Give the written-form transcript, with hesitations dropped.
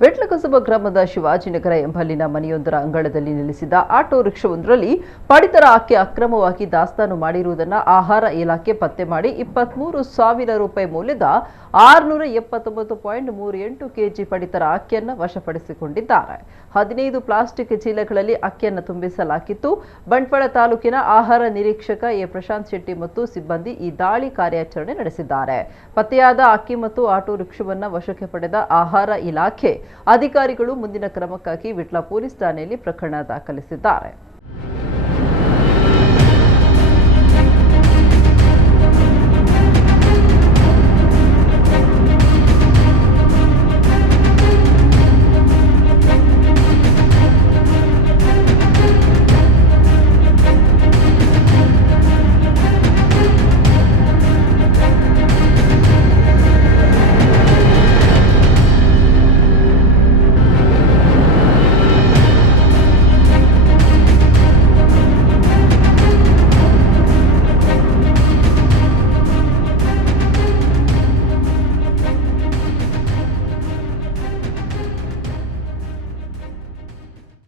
ವಿಟ್ಲಕಸಬ ಗ್ರಾಮದ ಶಿವಾಜಿನಗರ ಎಂಬಲ್ಲಿನ ಮನೆಯೊಂದರ ಅಂಗಳದಲ್ಲಿ ನಿಲ್ಲಿಸಿದ್ದ ಆಟೋ ರಿಕ್ಷಾವೊಂದರಲ್ಲಿ ಪಡಿತರ ಅಕ್ಕಿ ಅಕ್ರಮವಾಗಿ ದಾಸ್ತಾನು ಮಾಡಿರುವುದನ್ನು ಆಹಾರ ಇಲಾಖೆ ಪತ್ತೆ ಮಾಡಿ 23,000 ರೂಪಾಯಿ ಮೌಲ್ಯದ 679.38 ಕೆಜಿ ಪಡಿತರ ಅಕ್ಕಿಯನ್ನು ವಶಪಡಿಸಿಕೊಂಡಿದ್ದಾರೆ. 15 ಪ್ಲಾಸ್ಟಿಕ್ ಚೀಲಗಳಲ್ಲಿ ಅಕ್ಕಿಯನ್ನು ತುಂಬಿಸಲಾಗಿತ್ತು. ಬಂಟ್ವಾಳ ತಾಲೂಕಿನ ಆಹಾರ ನಿರೀಕ್ಷಕ ಎ ಪ್ರಶಾಂತ್ ಶೆಟ್ಟಿ ಮತ್ತು ಸಿಬ್ಬಂದಿ ಈ ದಾಳಿ ಕಾರ್ಯಾಚರಣೆ ನಡೆಸಿದ್ದಾರೆ. ಪತ್ತೆಯಾದ ಅಕ್ಕಿ ಮತ್ತು ಆಟೋ ರಿಕ್ಷಾವನ್ನು ವಶಕ್ಕೆ ಪಡೆದ ಆಹಾರ ಇಲಾಖೆ ಅಧಿಕಾರಿಗಳು ಮುಂದಿನ ಕ್ರಮಕ್ಕಾಗಿ ವಿಟ್ಲ ಪೊಲೀಸ್ ಠಾಣೆಯಲ್ಲಿ ಪ್ರಕರಣ ದಾಖಲಿಸಿದ್ದಾರೆ.